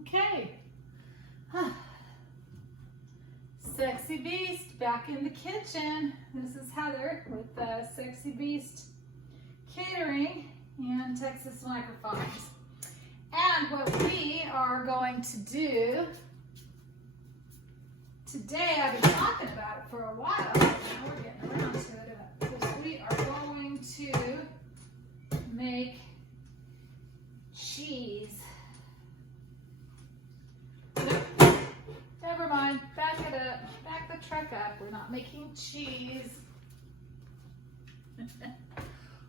Okay. Sexy Beast back in the kitchen. This is Heather with Sexy Beast Catering and Texas Microphones. And what we are going to do today, I've been talking about it for a while, and we're getting around to it, because we are going to make cheese. Never mind, back it up, back the truck up. We're not making cheese.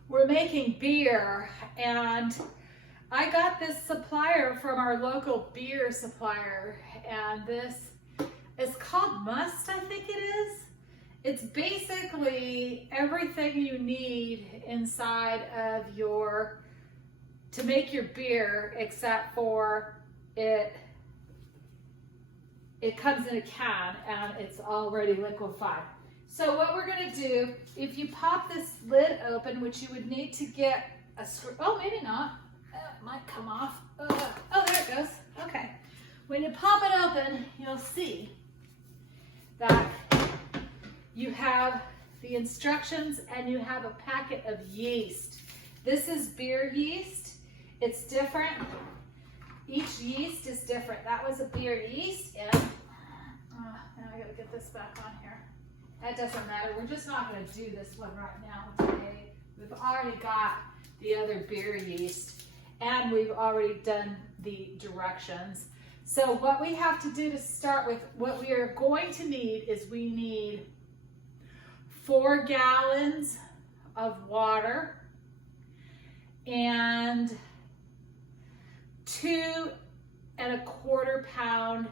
We're making beer, and I got this supplier from our local beer supplier, and this is called Must, I think it is. It's basically everything you need inside of to make your beer, except for it comes in a can and it's already liquefied. So what we're gonna do, if you pop this lid open, which you would need to get a screw, oh, maybe not, it might come off. Oh, there it goes, okay. When you pop it open, you'll see that you have the instructions and you have a packet of yeast. This is beer yeast. It's different. Each yeast is different. That was a beer yeast, and now I gotta get this back on here. That doesn't matter. We're just not gonna do this one right now today. We've already got the other beer yeast, and we've already done the directions. So what we have to do to start with, what we are going to need is we need 4 gallons of water and 2 1/4 pounds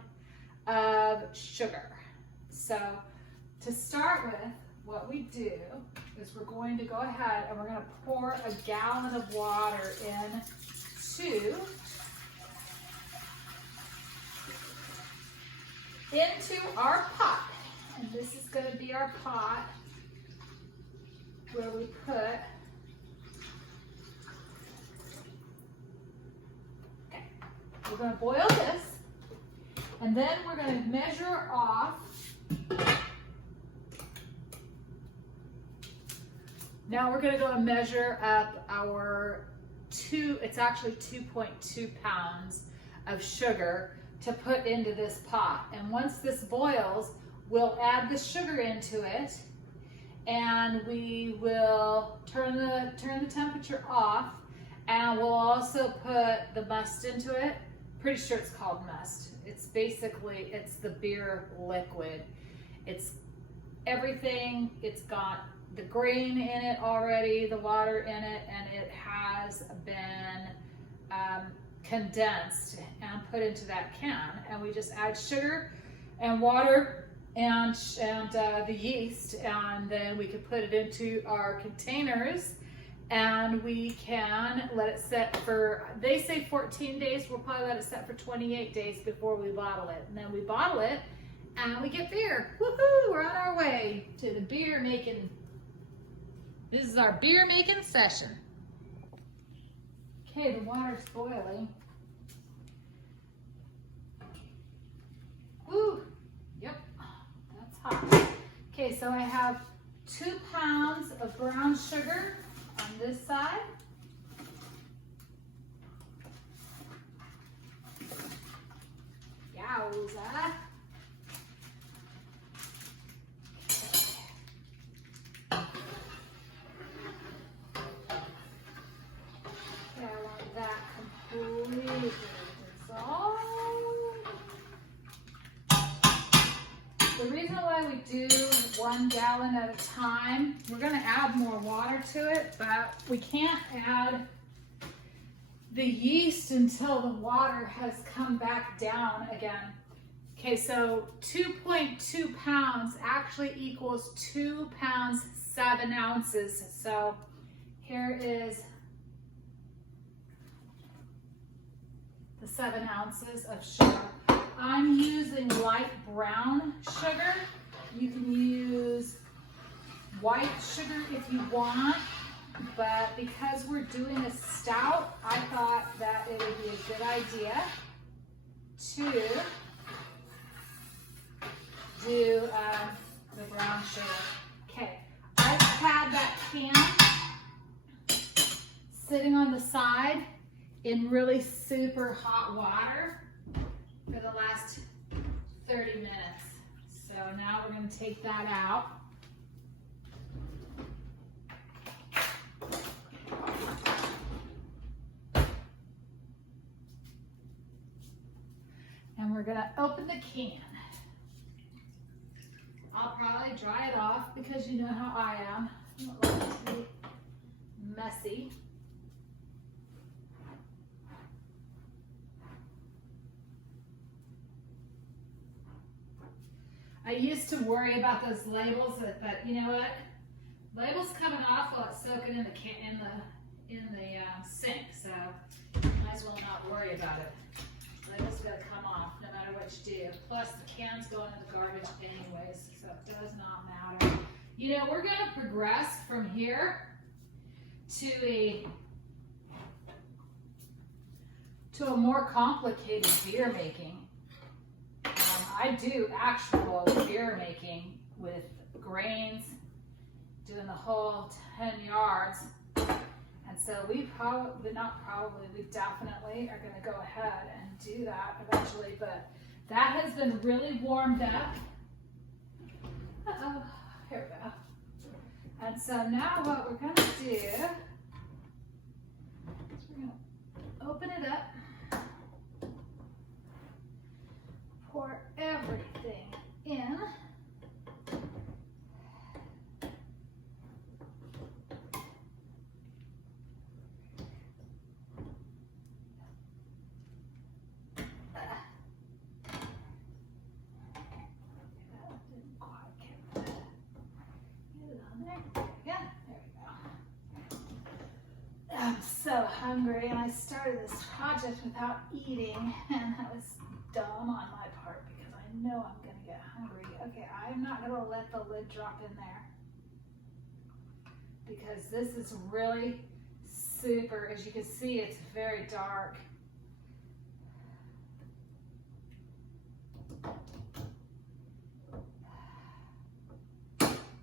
of sugar. So to start with, what we do is we're going to go ahead and we're going to pour a gallon of water into our pot. And this is going to be our pot where we put, okay, we're going to boil this, and then we're going to measure off. Now we're going to go and measure up our it's actually 2.2 pounds of sugar to put into this pot. And once this boils, we'll add the sugar into it, and we will turn the temperature off, and we'll also put the must into it. Pretty sure it's called must. It's basically, it's the beer liquid. It's everything. It's got the grain in it already, the water in it, and it has been condensed and put into that can. And we just add sugar and water and the yeast, and then we can put it into our containers, and we can let it set for, they say 14 days, we'll probably let it set for 28 days before we bottle it. And then we bottle it and we get beer. Woohoo, we're on our way to the beer making. This is our beer making session. Okay, the water's boiling. Woo, yep, that's hot. Okay, so I have 2 pounds of brown sugar on this side. Yowza. Okay, I want that completely dissolved. The reason why we do 1 gallon at a time, we're going to add more water to it, but we can't add the yeast until the water has come back down again. Okay, so 2.2 pounds actually equals 2 pounds 7 ounces. So here is the 7 ounces of sugar. I'm using light brown sugar. You can use white sugar if you want, but because we're doing a stout, I thought that it would be a good idea to do the brown sugar. Okay, I've had that can sitting on the side in really super hot water for the last 30 minutes. So now we're going to take that out. And we're going to open the can. I'll probably dry it off because you know how I am. I don't like it to be messy. I used to worry about those labels, but you know what? Labels coming off while it's soaking in the sink, so might as well not worry about it. Labels gotta come off no matter what you do. Plus the can's going in the garbage anyways, so it does not matter. You know, we're gonna progress from here to a more complicated beer making. I do actual beer making with grains, doing the whole 10 yards. And so we definitely are going to go ahead and do that eventually. But that has been really warmed up. Uh-oh, here we go. And so now what we're going to do is we're going to open it up. Pour everything in. I'm so hungry, and I started this project without eating, and that was dumb on my part because I know I'm gonna get hungry. Okay, I'm not gonna let the lid drop in there because this is really super, as you can see, it's very dark.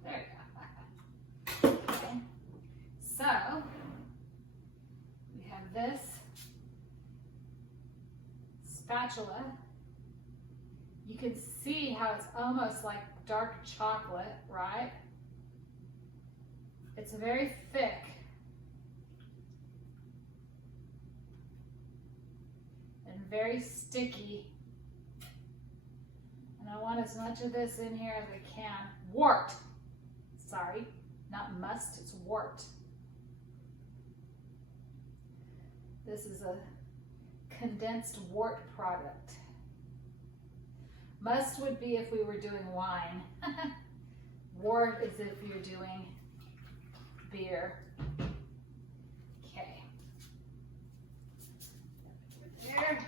There you go. Okay. So we have this spatula. You can see how it's almost like dark chocolate, right? It's very thick. And very sticky. And I want as much of this in here as I can. Wort. Sorry, not must, it's wort. This is a condensed wort product. Must would be if we were doing wine. Wort is if you're doing beer. Okay. There.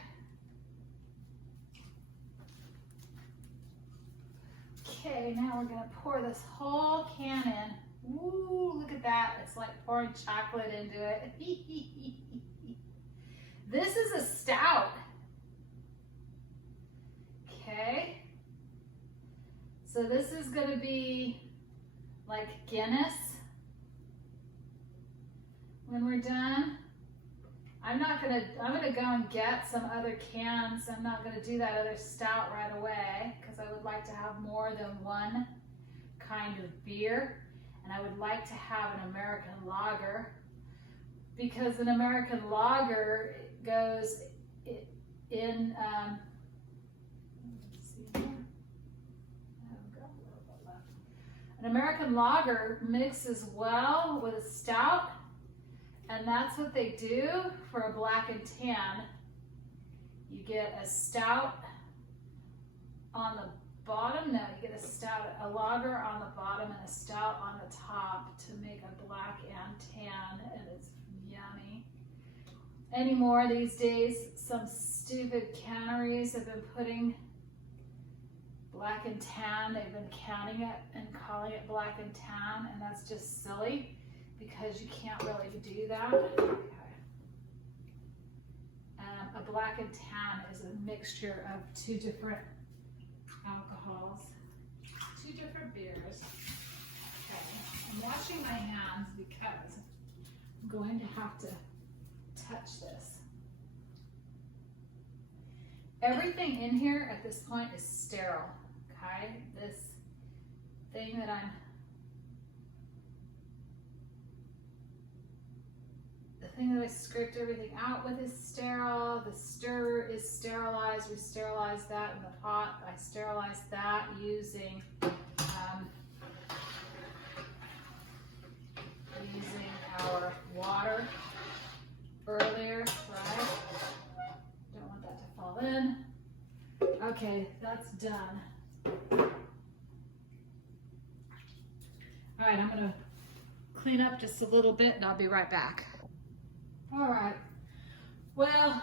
Okay, now we're gonna pour this whole can in. Ooh, look at that. It's like pouring chocolate into it. This is a stout. Okay. So this is going to be like Guinness when we're done. I'm going to go and get some other cans. I'm not going to do that other stout right away because I would like to have more than one kind of beer. And I would like to have an American lager because an American lager goes in, an American lager mixes well with a stout, and that's what they do for a black and tan. You get a stout on the bottom, no, you get a lager on the bottom and a stout on the top to make a black and tan, and it's yummy. Anymore these days, some stupid canneries have been putting black and tan, they've been counting it and calling it black and tan, and that's just silly because you can't really do that. Okay. a black and tan is a mixture of 2 different alcohols, 2 different beers. Okay, I'm washing my hands because I'm going to have to touch this. Everything in here at this point is sterile, okay? This thing that I scraped everything out with is sterile. The stir is sterilized. We sterilized that in the pot. I sterilized that using our water earlier, right? Don't want that to fall in. Okay, that's done. All right, I'm gonna clean up just a little bit and I'll be right back. All right, well,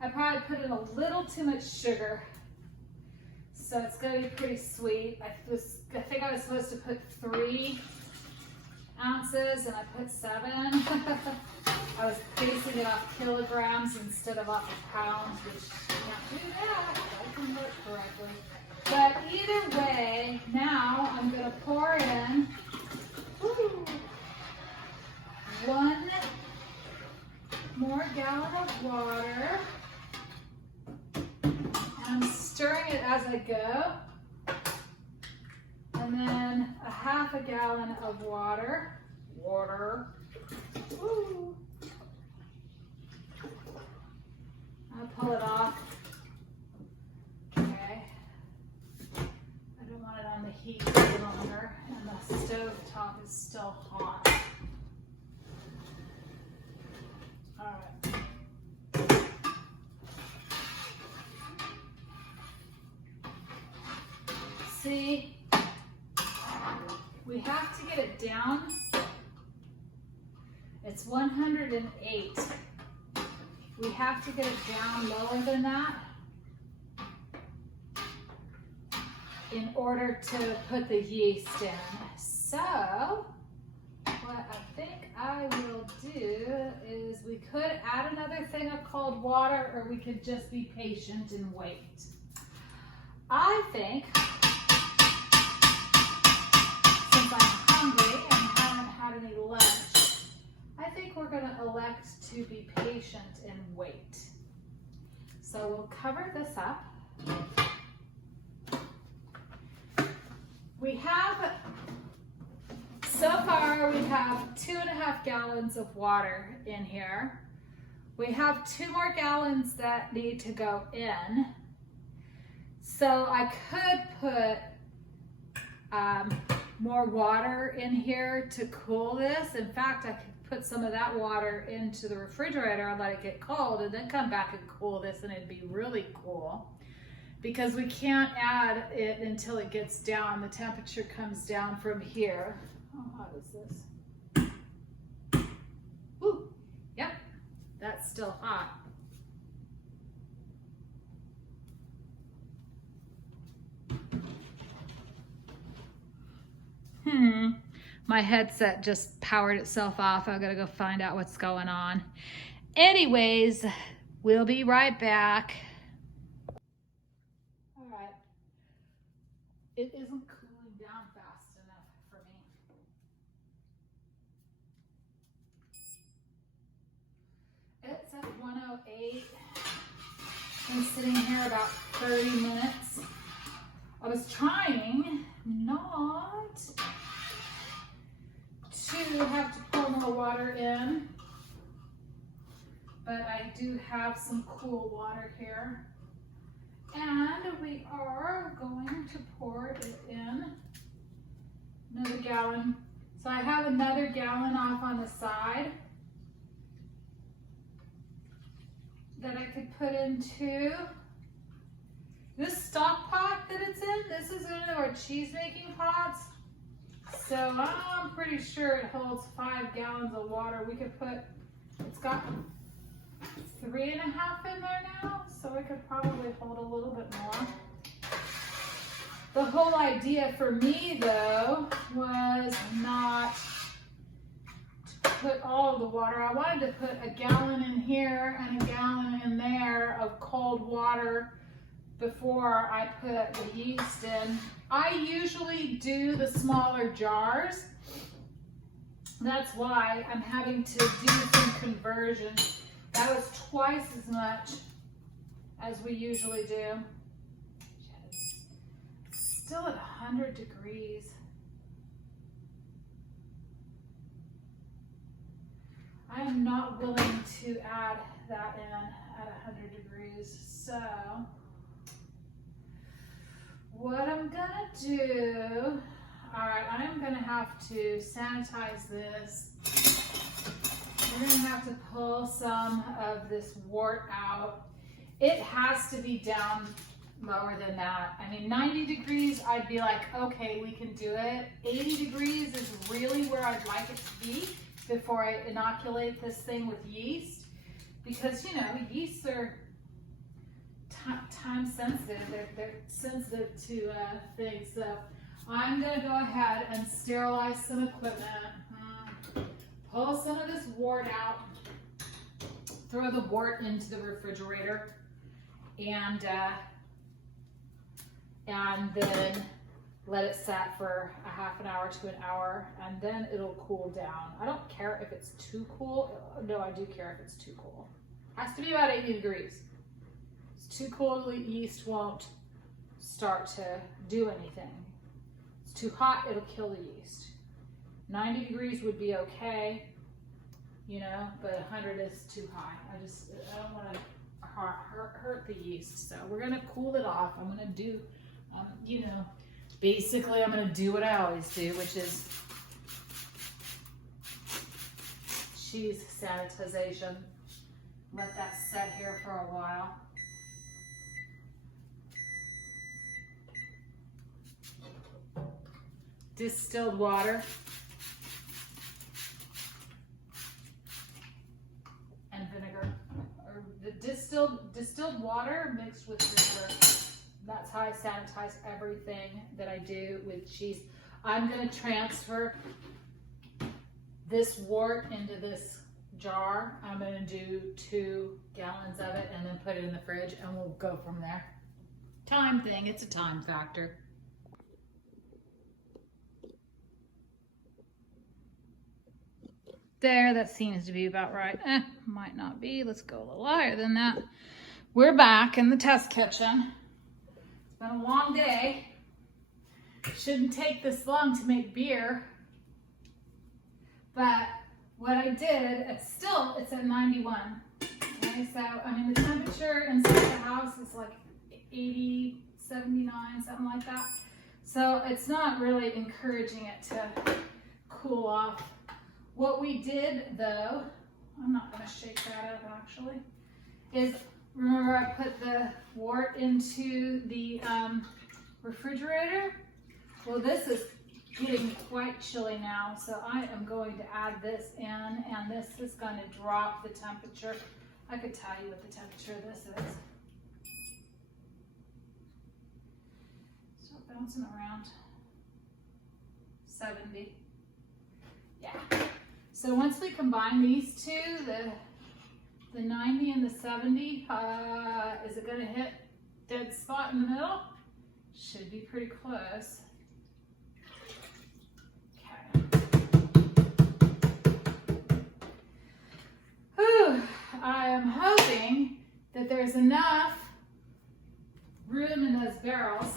I probably put in a little too much sugar, so it's gonna be pretty sweet. I think I was supposed to put 3 ounces and I put 7. I was basing it off kilograms instead of off of pounds, which you can't do that. That doesn't work correctly. But either way, now I'm gonna pour in 1 more gallon of water. And I'm stirring it as I go. And then a 1/2 gallon of water. Ooh. I'll pull it off. Okay. I don't want it on the heat any longer, and the stove top is still hot. All right. See, we have to get it down. It's 108. We have to get it down lower than that in order to put the yeast in. So, what I think I will do is we could add another thing of cold water, or we could just be patient and wait. I think, since I'm hungry and haven't had any lunch, I think we're going to elect to be patient and wait. So we'll cover this up. We have, so far we have 2.5 gallons of water in here. We have 2 more gallons that need to go in. So I could put more water in here to cool this. In fact, I could put some of that water into the refrigerator and let it get cold and then come back and cool this, and it'd be really cool. Because we can't add it until it gets down. The temperature comes down from here. How hot is this? Ooh, yep, that's still hot. My headset just powered itself off. I gotta go find out what's going on. Anyways, we'll be right back. All right. It isn't cooling down fast enough for me. It's at 108. Been sitting here about 30 minutes. I was trying not to have to pour more water in, but I do have some cool water here. And we are going to pour it in, another gallon. So I have another gallon off on the side that I could put into this stock pot that it's in. This is one of our cheese making pots. So I'm pretty sure it holds 5 gallons of water. We could put, it's got 3.5 in there now, so it could probably hold a little bit more. The whole idea for me though was not to put all of the water. I wanted to put a gallon in here and a gallon in there of cold water before I put the yeast in. I usually do the smaller jars. That's why I'm having to do some conversion. That was twice as much as we usually do. It's still at 100 degrees. I am not willing to add that in at 100 degrees. So what I'm gonna do, all right, I'm gonna have to sanitize this. We're gonna have to pull some of this wort out. It has to be down lower than that. I mean, 90 degrees, I'd be like, okay, we can do it. 80 degrees is really where I'd like it to be before I inoculate this thing with yeast. Because, you know, yeasts are time sensitive. They're sensitive to things. So I'm gonna go ahead and sterilize some equipment. Pull some of this wort out. Throw the wort into the refrigerator. And then let it set for a half an hour to an hour, and then it'll cool down. I don't care if it's too cool. No, I do care if it's too cool. It has to be about 80 degrees. It's too cool, the yeast won't start to do anything. It's too hot, it'll kill the yeast. 90 degrees would be okay, you know, but 100 is too high. I don't want to hurt the yeast. So we're gonna cool it off. I'm gonna do, you know, basically I'm gonna do what I always do, which is cheese sanitization. Let that set here for a while. Distilled water. And vinegar. Or the distilled water mixed with vinegar. That's how I sanitize everything that I do with cheese. I'm gonna transfer this wort into this jar. I'm gonna do 2 gallons of it and then put it in the fridge, and we'll go from there. Time thing, it's a time factor. There, that seems to be about right. Might not be. Let's go a little higher than that. We're back in the test kitchen. It's been a long day. Shouldn't take this long to make beer. But what I did, it's at 91. Okay, so I mean the temperature inside the house is like 80, 79, something like that. So it's not really encouraging it to cool off. What we did though, I'm not gonna shake that up actually, is remember I put the wort into the refrigerator? Well, this is getting quite chilly now, so I am going to add this in, and this is going to drop the temperature. I could tell you what the temperature of this is. Start bouncing around. 70. Yeah. So once we combine these two, the 90 and the 70, is it going to hit dead spot in the middle? Should be pretty close. I am hoping that there's enough room in those barrels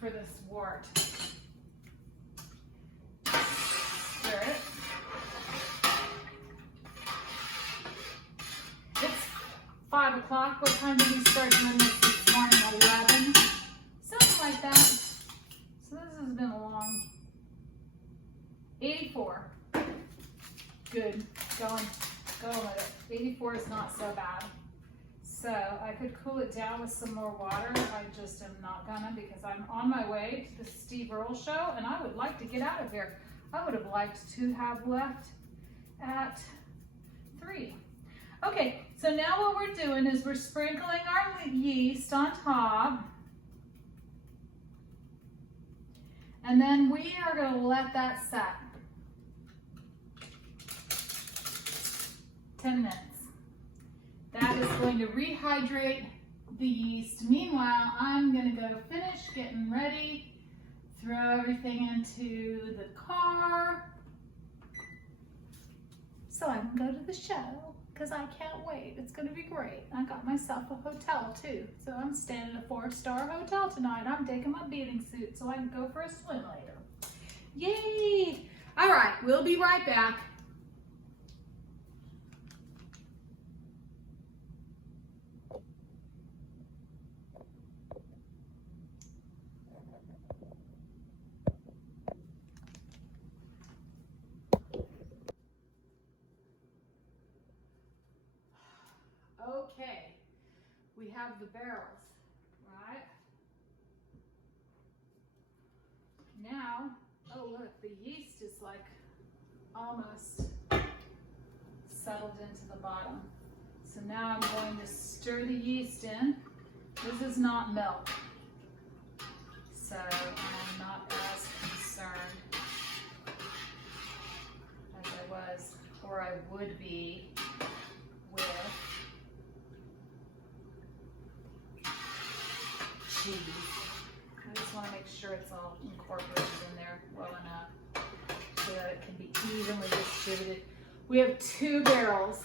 for this wort. Stir it. It's 5 o'clock. What time did we start doing this morning? 11? Something like that. So this has been a long 84. Good. Going with it. 84 is not so bad. So I could cool it down with some more water. I just am not gonna, because I'm on my way to the Steve Earle show and I would like to get out of here. I would have liked to have left at 3. Okay, so now what we're doing is we're sprinkling our yeast on top. And then we are gonna let that set. 10 minutes. That is going to rehydrate the yeast. Meanwhile, I'm gonna go finish getting ready, throw everything into the car, so I can go to the show, because I can't wait. It's gonna be great. I got myself a hotel too. So I'm staying in a 4-star hotel tonight. I'm taking my bathing suit so I can go for a swim later. Yay! All right, we'll be right back. Okay, we have the barrels, right? Now, oh look, the yeast is like almost settled into the bottom. So now I'm going to stir the yeast in. This is not milk, so I'm not as concerned as I was, or I would be with cheese. I just want to make sure it's all incorporated in there well enough so that it can be evenly distributed. We have 2 barrels.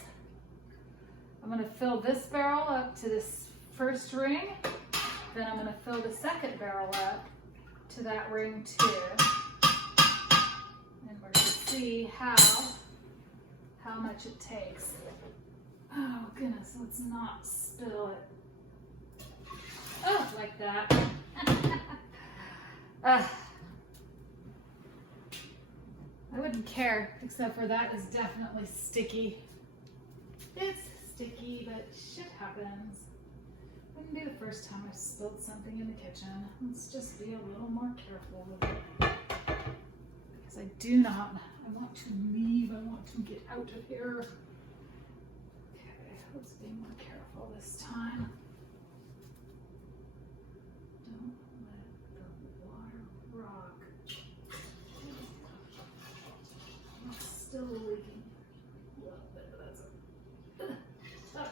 I'm going to fill this barrel up to this first ring. Then I'm going to fill the second barrel up to that ring too. And we're going to see how much it takes. Oh goodness, let's not spill it. Oh, like that. I wouldn't care, except for that is definitely sticky. It's sticky, but shit happens. Wouldn't be the first time I've spilled something in the kitchen. Let's just be a little more careful with it. Because I want to leave, I want to get out of here. Okay, let's be more careful this time. Don't let the water rock. It's still leaking. A little bit, but that's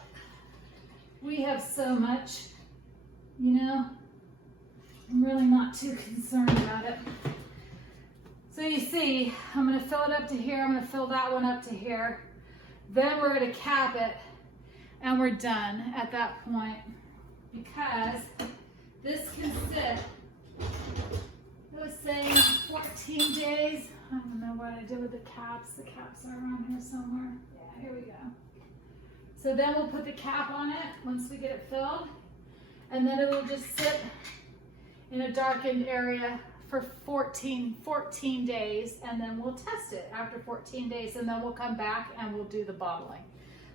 we have so much, you know, I'm really not too concerned about it. So you see, I'm going to fill it up to here, I'm going to fill that one up to here. Then we're going to cap it, and we're done at that point, because this can sit, it was saying 14 days. I don't know what I did with the caps. The caps are around here somewhere. Yeah, here we go. So then we'll put the cap on it once we get it filled, and then it will just sit in a darkened area for 14 days, and then we'll test it after 14 days, and then we'll come back and we'll do the bottling.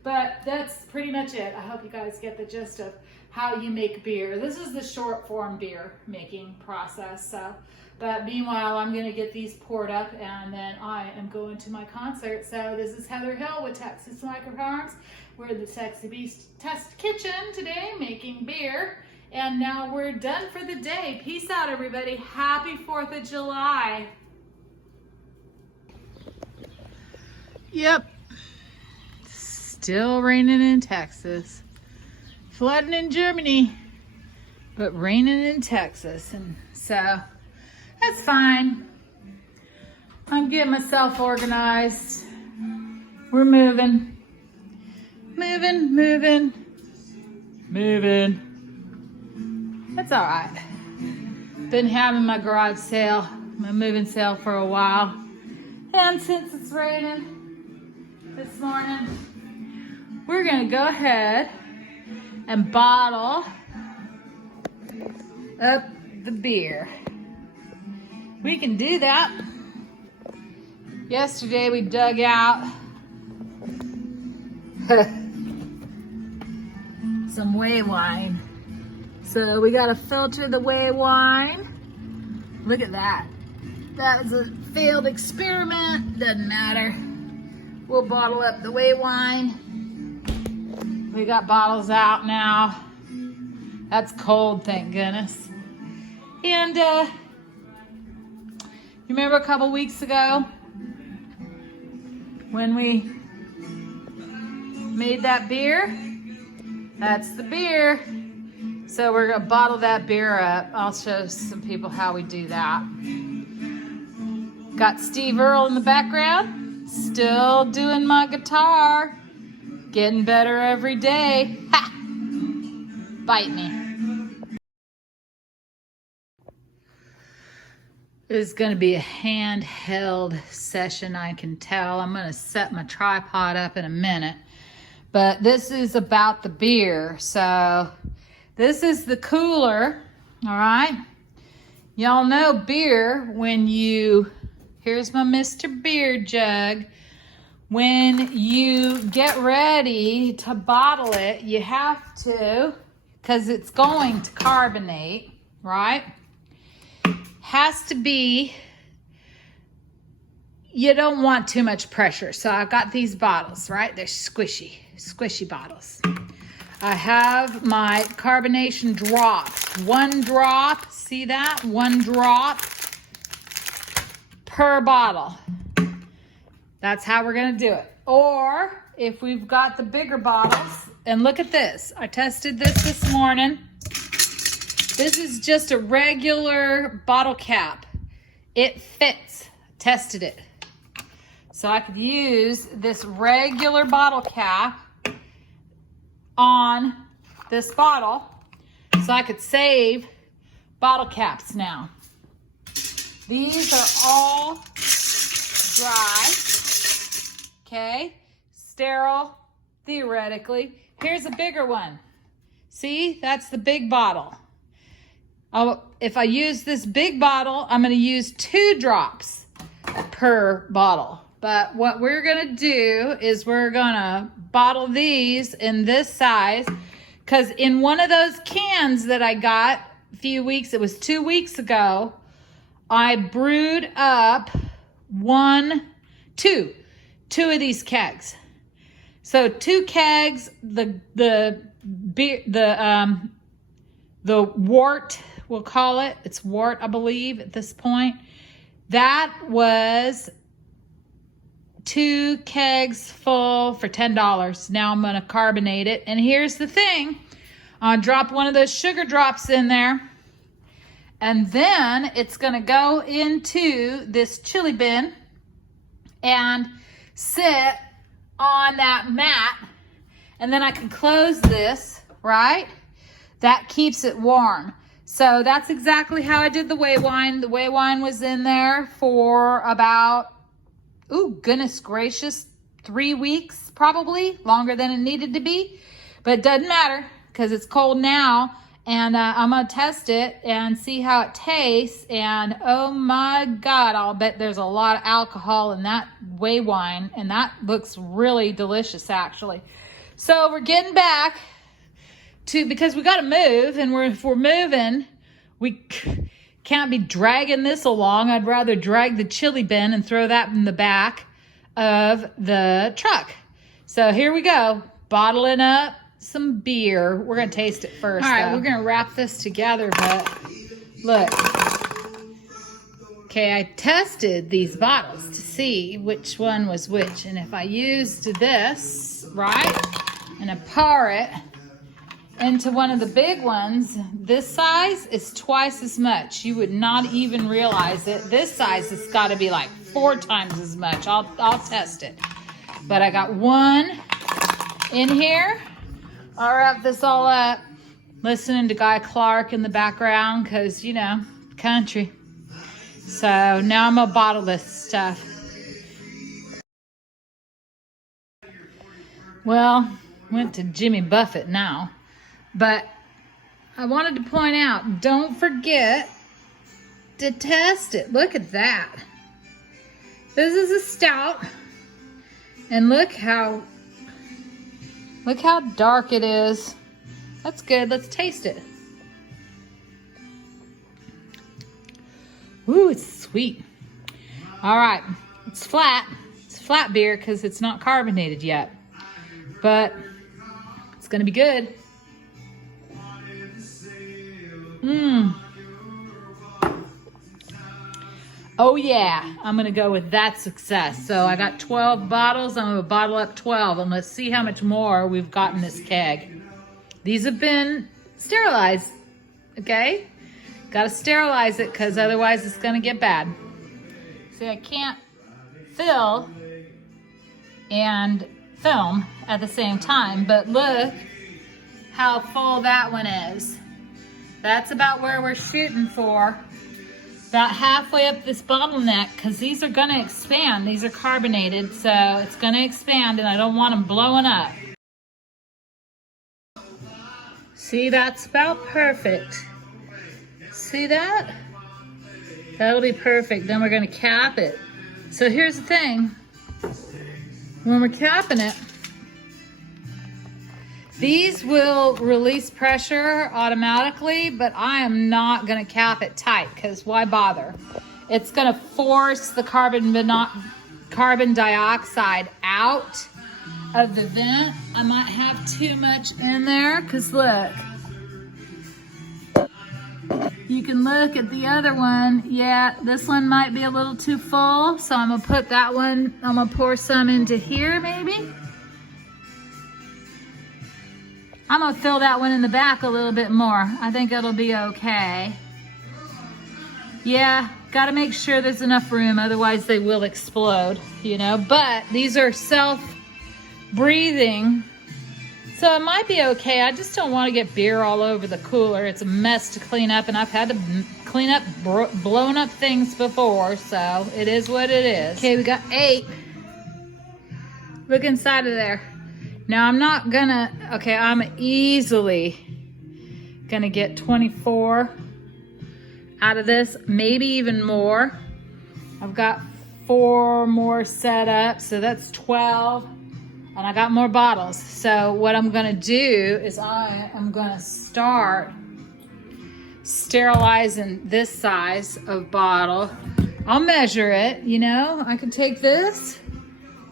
But that's pretty much it. I hope you guys get the gist of how you make beer. This is the short form beer making process. But meanwhile, I'm going to get these poured up, and then I am going to my concert. So this is Heather Hill with Texas Microfarms. We're in the Sexy Beast Test Kitchen today making beer. And now we're done for the day. Peace out, everybody. Happy 4th of July. Yep. Still raining in Texas. Flooding in Germany, but raining in Texas. And so that's fine. I'm getting myself organized. We're moving. Moving. That's all right. Been having my garage sale, my moving sale for a while. And since it's raining this morning, we're gonna go ahead and bottle up the beer. We can do that. Yesterday we dug out some whey wine. So we gotta filter the whey wine. Look at that. That was a failed experiment. Doesn't matter. We'll bottle up the whey wine. We got bottles out now. That's cold, thank goodness. And you remember a couple weeks ago when we made that beer. That's the beer. So we're gonna bottle that beer up. I'll show some people how we do that. Got Steve Earle in the background, still doing my guitar. Getting better every day. Ha! Bite me. It's gonna be a handheld session, I can tell. I'm gonna set my tripod up in a minute. But this is about the beer. So this is the cooler, all right? Y'all know beer when you, here's my Mr. Beer jug. When you get ready to bottle it, you have to, because it's going to carbonate, right? Has to be, you don't want too much pressure. So I've got these bottles, right? They're squishy bottles. I have my carbonation drops. 1 drop, see that? 1 drop per bottle. That's how we're gonna do it. Or if we've got the bigger bottles, and look at this. I tested this morning. This is just a regular bottle cap. It fits, tested it. So I could use this regular bottle cap on this bottle. So I could save bottle caps now. These are all dry. Okay, sterile, theoretically. Here's a bigger one. See, that's the big bottle. If I use this big bottle, I'm gonna use 2 drops per bottle. But what we're gonna do is we're gonna bottle these in this size, because in one of those cans that I got a few weeks, it was 2 weeks ago, I brewed up two of these kegs. So 2 kegs, the wort, we'll call it. It's wort, I believe, at this point. That was 2 kegs full for $10. Now I'm gonna carbonate it. And here's the thing. I'll drop one of those sugar drops in there. And then it's gonna go into this chili bin and sit on that mat, and then I can close this, right? That keeps it warm. So that's exactly how I did the whey wine. The whey wine was in there for about, ooh, goodness gracious, 3 weeks, probably longer than it needed to be, but it doesn't matter because it's cold now. And I'm gonna test it and see how it tastes. And oh my God, I'll bet there's a lot of alcohol in that whey wine. And that looks really delicious, actually. So we're getting back to, because we gotta move, and if we're moving, we can't be dragging this along. I'd rather drag the chili bin and throw that in the back of the truck. So here we go, bottling up some beer. We're gonna taste it first. All right, we're gonna wrap this together, but look. Okay, I tested these bottles to see which one was which, and if I used this, right, and I pour it into one of the big ones, this size is twice as much. You would not even realize it. This size has got to be like 4 times as much. I'll test it. But I got one in here. I'll wrap this all up, listening to Guy Clark in the background, because, you know, country. So now I'm going to bottle this stuff. Well, went to Jimmy Buffett now. But I wanted to point out, don't forget to test it. Look at that. This is a stout. And look how dark it is. That's good. Let's taste it. Ooh, it's sweet. All right. It's flat. It's flat beer because it's not carbonated yet. But it's going to be good. Oh yeah, I'm gonna go with that success. So I got 12 bottles, I'm gonna bottle up 12 and let's see how much more we've got in this keg. These have been sterilized, okay? Gotta sterilize it because otherwise it's gonna get bad. See, I can't fill and film at the same time, but look how full that one is. That's about where we're shooting for. About halfway up this bottleneck, because these are gonna expand. These are carbonated, so it's gonna expand and I don't want them blowing up. See, that's about perfect. See that? That'll be perfect. Then we're gonna cap it. So here's the thing. When we're capping it, these will release pressure automatically, but I am not gonna cap it tight because why bother? It's gonna force the carbon dioxide out of the vent. I might have too much in there because look, you can look at the other one. Yeah, this one might be a little too full, so I'm gonna put that one, I'm gonna pour some into here maybe. I'm gonna fill that one in the back a little bit more. I think it'll be okay. Yeah, gotta make sure there's enough room, otherwise they will explode, you know? But these are self-breathing, so it might be okay. I just don't wanna get beer all over the cooler. It's a mess to clean up, and I've had to clean up blown up things before, so it is what it is. Okay, we got 8. Look inside of there. Now I'm not gonna, okay, I'm easily gonna get 24 out of this, maybe even more. I've got 4 more set up, so that's 12, and I got more bottles. So what I'm gonna do is I am gonna start sterilizing this size of bottle. I'll measure it, you know, I can take this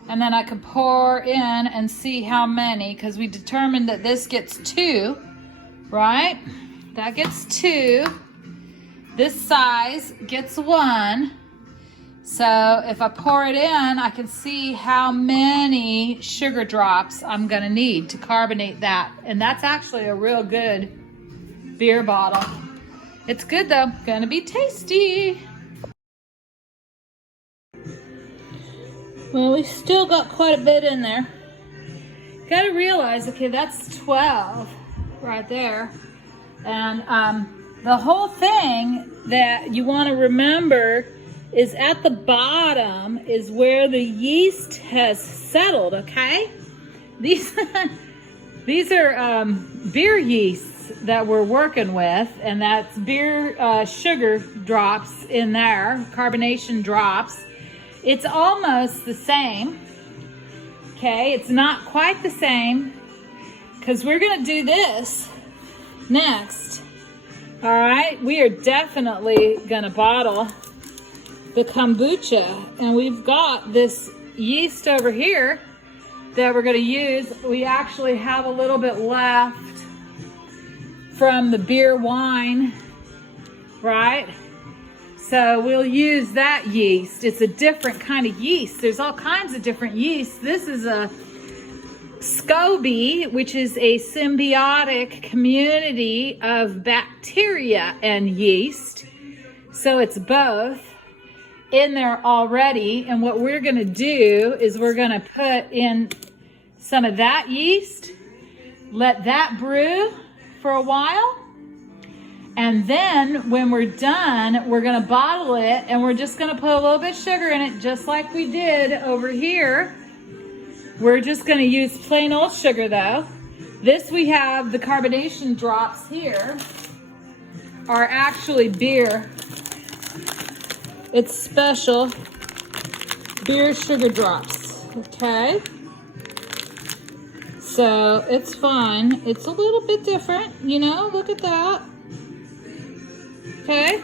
and then I can pour in and see how many, because we determined that this gets 2, right? That gets 2. This size gets 1. So if I pour it in, I can see how many sugar drops I'm gonna need to carbonate that. And that's actually a real good beer bottle. It's good though, gonna be tasty. Well, we still got quite a bit in there. Gotta realize, okay, that's 12 right there. And the whole thing that you wanna remember is at the bottom is where the yeast has settled, okay? These are beer yeasts that we're working with, and that's beer sugar drops in there, carbonation drops. It's almost the same, okay? It's not quite the same, because we're gonna do this next, all right? We are definitely gonna bottle the kombucha, and we've got this yeast over here that we're gonna use. We actually have a little bit left from the beer wine, right? So we'll use that yeast. It's a different kind of yeast. There's all kinds of different yeasts. This is a SCOBY, which is a symbiotic community of bacteria and yeast. So it's both in there already. And what we're gonna do is we're gonna put in some of that yeast, let that brew for a while. And then when we're done, we're gonna bottle it, and we're just gonna put a little bit of sugar in it, just like we did over here. We're just gonna use plain old sugar though. This, we have the carbonation drops here are actually beer. It's special beer sugar drops, okay? So it's fine. It's a little bit different, you know, look at that. Okay,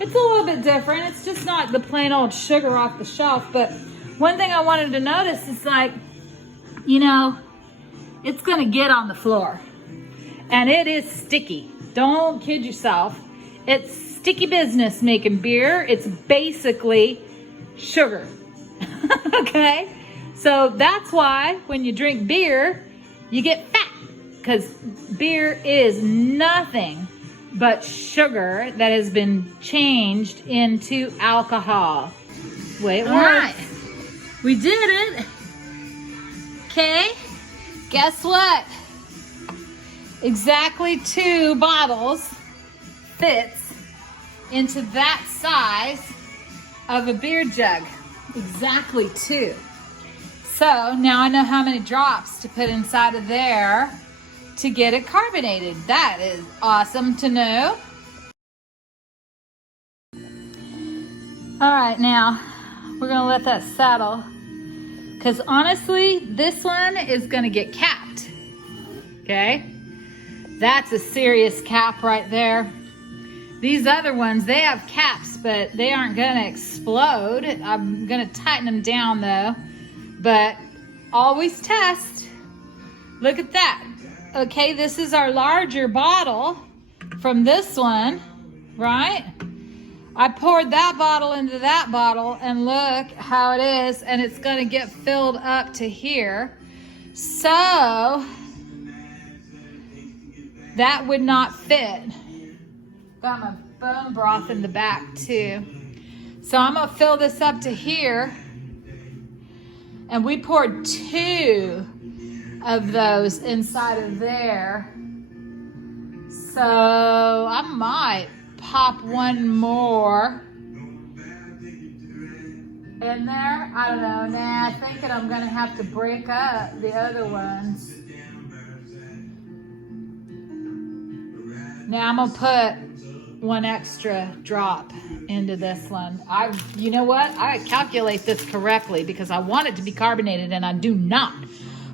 it's a little bit different. It's just not the plain old sugar off the shelf. But one thing I wanted to notice is, like, you know, it's gonna get on the floor, and it is sticky. Don't kid yourself. It's sticky business making beer. It's basically sugar. Okay? So that's why when you drink beer, you get fat, because beer is nothing but sugar that has been changed into alcohol. Wait, all right, we did it. Okay, guess what? Exactly 2 bottles fits into that size of a beer jug. Exactly 2. So now I know how many drops to put inside of there to get it carbonated. That is awesome to know. All right, now we're gonna let that settle, because honestly, this one is gonna get capped, okay? That's a serious cap right there. These other ones, they have caps, but they aren't gonna explode. I'm gonna tighten them down though, but always test. Look at that. Okay, this is our larger bottle from this one, right? I poured that bottle into that bottle, and look how it is, and it's gonna get filled up to here. So that would not fit. Got my bone broth in the back too. So I'm gonna fill this up to here, and we poured 2 of those inside of there. So I might pop one more in there. I don't know. Nah, I'm thinking I'm gonna have to break up the other ones. Now I'm gonna put 1 extra drop into this one. You know what? I calculate this correctly because I want it to be carbonated and I do not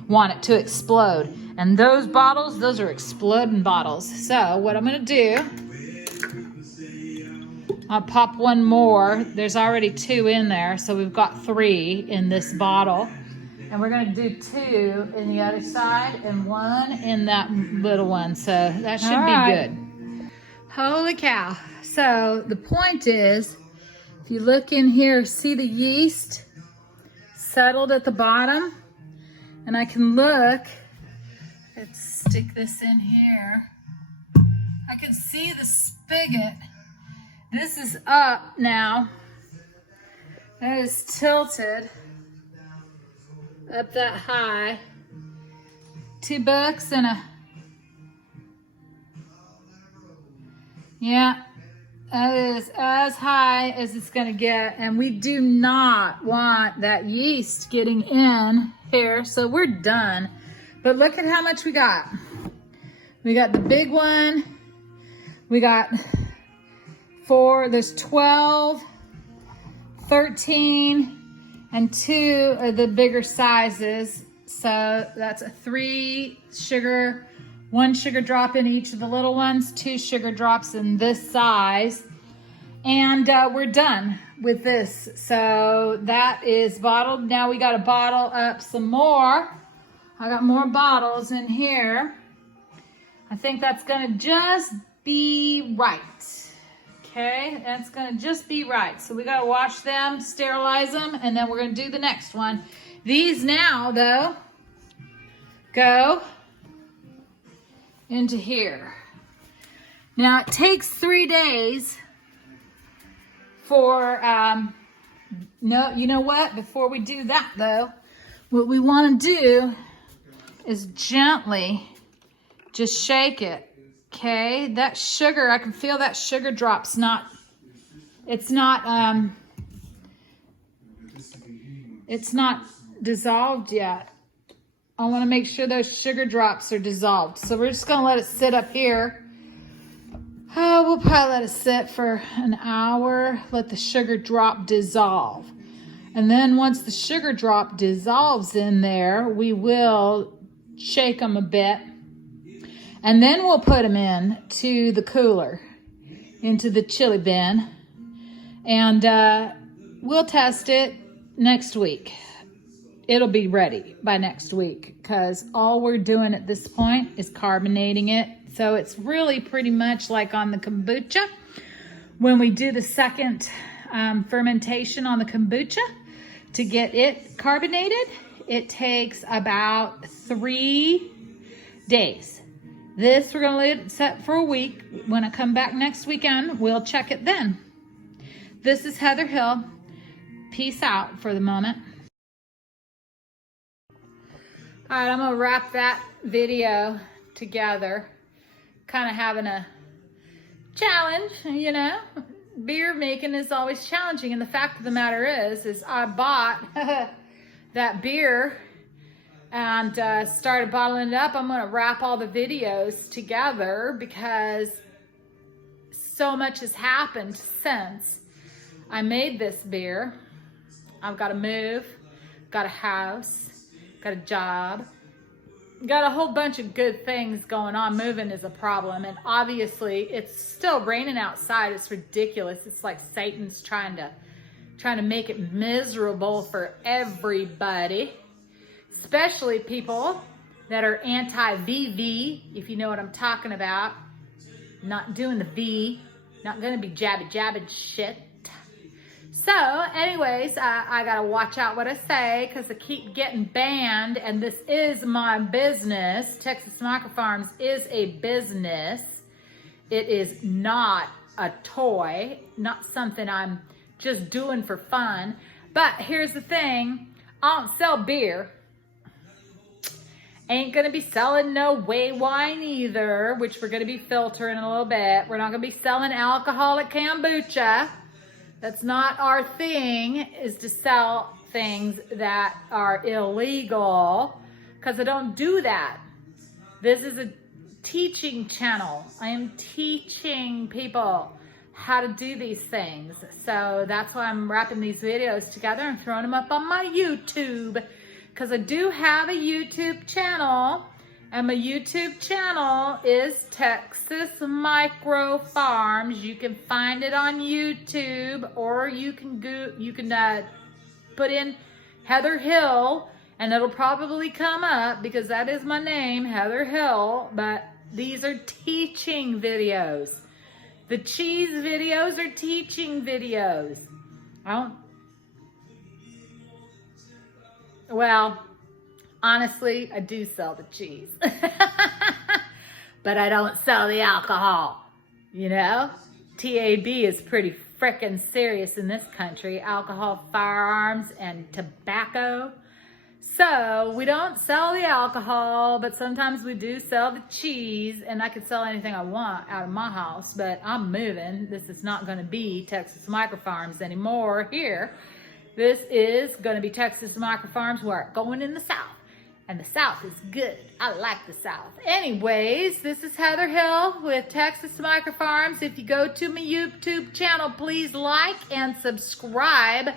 want it to explode. And those bottles, those are exploding bottles. So what I'm gonna do, I'll pop 1 more. There's already 2 in there, so we've got 3 in this bottle. And we're gonna do 2 in the other side and 1 in that little one. So that should be good. Holy cow. So the point is, if you look in here, see the yeast settled at the bottom? And I can look, let's stick this in here. I can see the spigot. This is up now. That is tilted up that high. 2 bucks and a, yeah, that is as high as it's gonna get. And we do not want that yeast getting in here, so we're done. But look at how much we got. We got the big one. We got 4, there's 12, 13, and 2 of the bigger sizes. So that's a 3 sugar, 1 sugar drop in each of the little ones, 2 sugar drops in this size. And we're done with this. So that is bottled. Now we got to bottle up some more. I got more bottles in here. I think that's gonna just be right. Okay, that's gonna just be right. So we gotta wash them, sterilize them, and then we're gonna do the next one. These now, though, go into here. Now it takes 3 days for, no, you know what? Before we do that though, what we wanna do is gently just shake it. Okay, that sugar, I can feel that sugar drop's not, it's not dissolved yet. I want to make sure those sugar drops are dissolved. So we're just going to let it sit up here. Oh, we'll probably let it sit for an hour, let the sugar drop dissolve. And then once the sugar drop dissolves in there, we will shake them a bit. And then we'll put them in to the cooler, into the chili bin. And we'll test it next week. It'll be ready by next week because all we're doing at this point is carbonating it. So it's really pretty much like on the kombucha. when we do the second fermentation on the kombucha to get it carbonated, it takes about 3 days. This we're gonna let it set for a week. When I come back next weekend, we'll check it then. This is Heather Hill. Peace out for the moment. All right, I'm gonna wrap that video together. Kind of having a challenge, you know. Beer making is always challenging, and the fact of the matter is I bought that beer and started bottling it up. I'm gonna wrap all the videos together because so much has happened since I made this beer. I've got to move, got a house, got a job, got a whole bunch of good things going on. Moving is a problem, and obviously it's still raining outside. It's ridiculous. It's like Satan's trying to make it miserable for everybody, especially people that are anti-VV, if you know what I'm talking about. Not doing the V, not gonna be jabbing shit. So anyways, I gotta watch out what I say because I keep getting banned, and this is my business. Texas Microfarms is a business. It is not a toy, not something I'm just doing for fun. But here's the thing, I don't sell beer. Ain't gonna be selling no whey wine either, which we're gonna be filtering a little bit. We're not gonna be selling alcoholic kombucha. That's not our thing, is to sell things that are illegal, because I don't do that. This is a teaching channel. I am teaching people how to do these things. So that's why I'm wrapping these videos together and throwing them up on my YouTube, because I do have a YouTube channel, and my YouTube channel is Texas Micro Farms. You can find it on YouTube, or you can put in Heather Hill, and it'll probably come up because that is my name, Heather Hill. But these are teaching videos. The cheese videos are teaching videos. Well, honestly, I do sell the cheese, but I don't sell the alcohol, you know? TAB is pretty frickin' serious in this country, alcohol, firearms, and tobacco. So we don't sell the alcohol, but sometimes we do sell the cheese, and I can sell anything I want out of my house, but I'm moving. This is not gonna be Texas Microfarms anymore here. This is gonna be Texas Microfarms. We're going in the South. And the South is good. I like the South. Anyways, this is Heather Hill with Texas Microfarms. If you go to my YouTube channel, please like and subscribe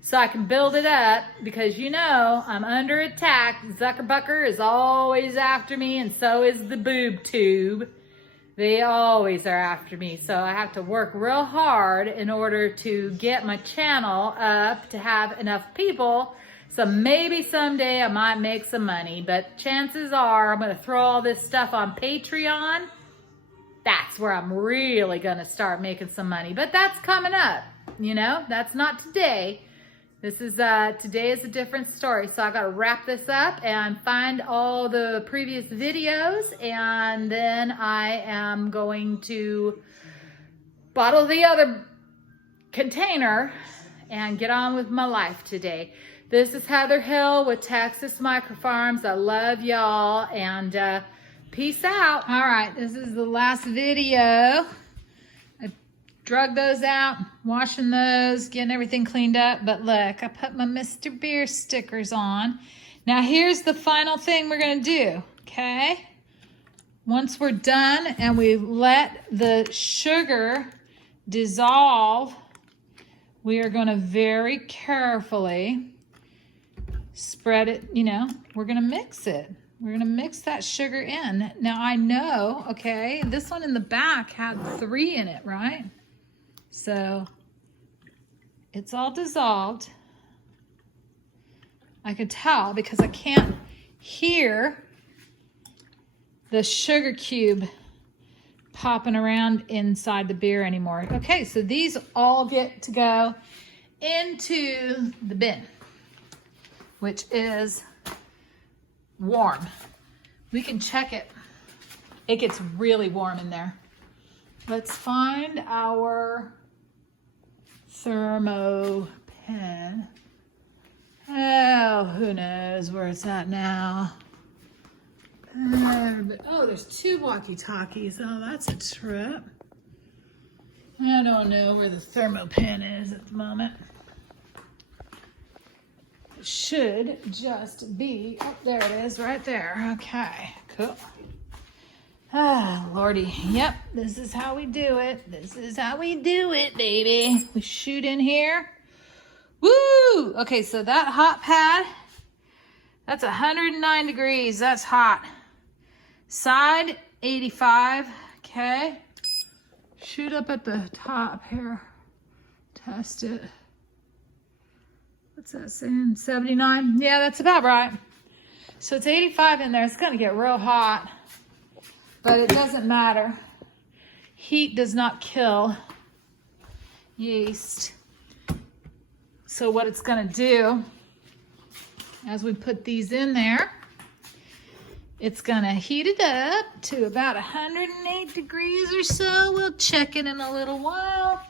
so I can build it up, because you know I'm under attack. Zuckerbucker is always after me, and so is the boob tube. They always are after me. So I have to work real hard in order to get my channel up to have enough people. So maybe someday I might make some money, but chances are I'm gonna throw all this stuff on Patreon. That's where I'm really gonna start making some money, but that's coming up, you know? That's not today. This is, today is a different story. So I gotta wrap this up and find all the previous videos, and then I am going to bottle the other container and get on with my life today. This is Heather Hill with Texas Microfarms. I love y'all, and peace out. All right, this is the last video. I drug those out, washing those, getting everything cleaned up. But look, I put my Mr. Beer stickers on. Now here's the final thing we're gonna do, okay? Once we're done and we let the sugar dissolve, we are gonna very carefully spread it, you know, we're gonna mix it. We're gonna mix that sugar in. Now I know, okay, this one in the back had 3 in it, right? So it's all dissolved. I could tell because I can't hear the sugar cube popping around inside the beer anymore. Okay, so these all get to go into the bin, which is warm. We can check it. It gets really warm in there. Let's find our thermo pen. Oh, who knows where it's at now. Oh, there's 2 walkie-talkies. Oh, that's a trip. I don't know where the thermo pen is at the moment. It should just be, oh, there it is, right there. Okay, cool. Ah, Lordy. Yep, this is how we do it. This is how we do it, baby. We shoot in here. Woo! Okay, so that hot pad, that's 109 degrees. That's hot. Side, 85. Okay. Shoot up at the top here. Test it. What's that saying? 79? Yeah, that's about right. So it's 85 in there. It's going to get real hot. But it doesn't matter. Heat does not kill yeast. So what it's going to do, as we put these in there, it's going to heat it up to about 108 degrees or so. We'll check it in a little while.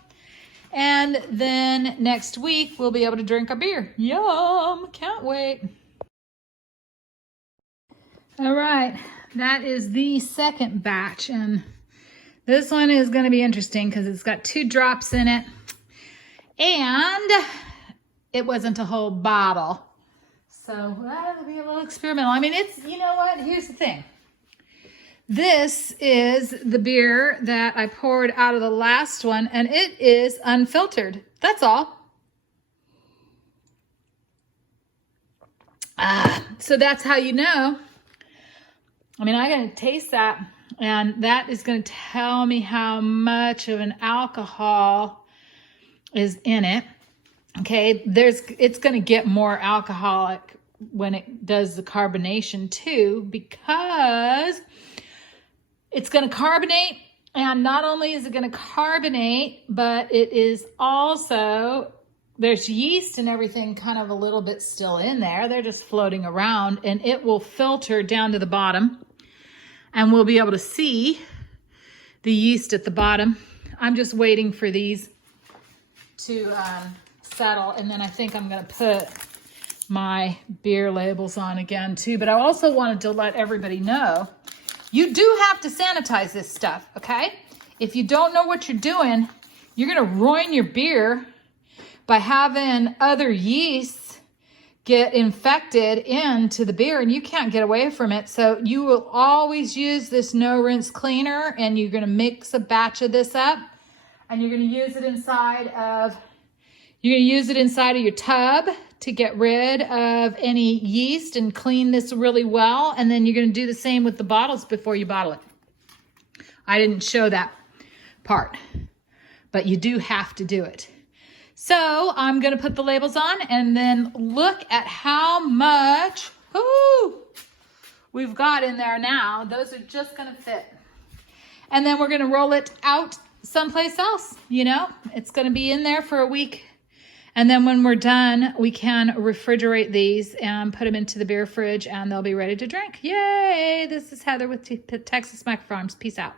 And then next week, we'll be able to drink our beer. Yum! Can't wait. All right. That is the second batch, and this one is going to be interesting because it's got 2 drops in it, and it wasn't a whole bottle. So that'll be a little experimental. I mean, it's, you know what? Here's the thing. This is the beer that I poured out of the last one, and it is unfiltered. That's all. So that's how you know. I mean, I'm going to taste that, and that is going to tell me how much of an alcohol is in it. Okay, it's going to get more alcoholic when it does the carbonation too, because it's going to carbonate, and not only is it going to carbonate, but it is also, there's yeast and everything kind of a little bit still in there. They're just floating around, and it will filter down to the bottom. And we'll be able to see the yeast at the bottom. I'm just waiting for these to settle. And then I think I'm going to put my beer labels on again too. But I also wanted to let everybody know, you do have to sanitize this stuff, okay? If you don't know what you're doing, you're going to ruin your beer by having other yeasts get infected into the beer, and you can't get away from it. So you will always use this no rinse cleaner, and you're going to mix a batch of this up, and you're going to use it inside of your tub to get rid of any yeast and clean this really well. And then you're going to do the same with the bottles before you bottle it. I didn't show that part, but you do have to do it. So I'm going to put the labels on and then look at how much we've got in there now. Those are just going to fit. And then we're going to roll it out someplace else. You know, it's going to be in there for a week. And then when we're done, we can refrigerate these and put them into the beer fridge, and they'll be ready to drink. Yay! This is Heather with Texas Microfarms. Peace out.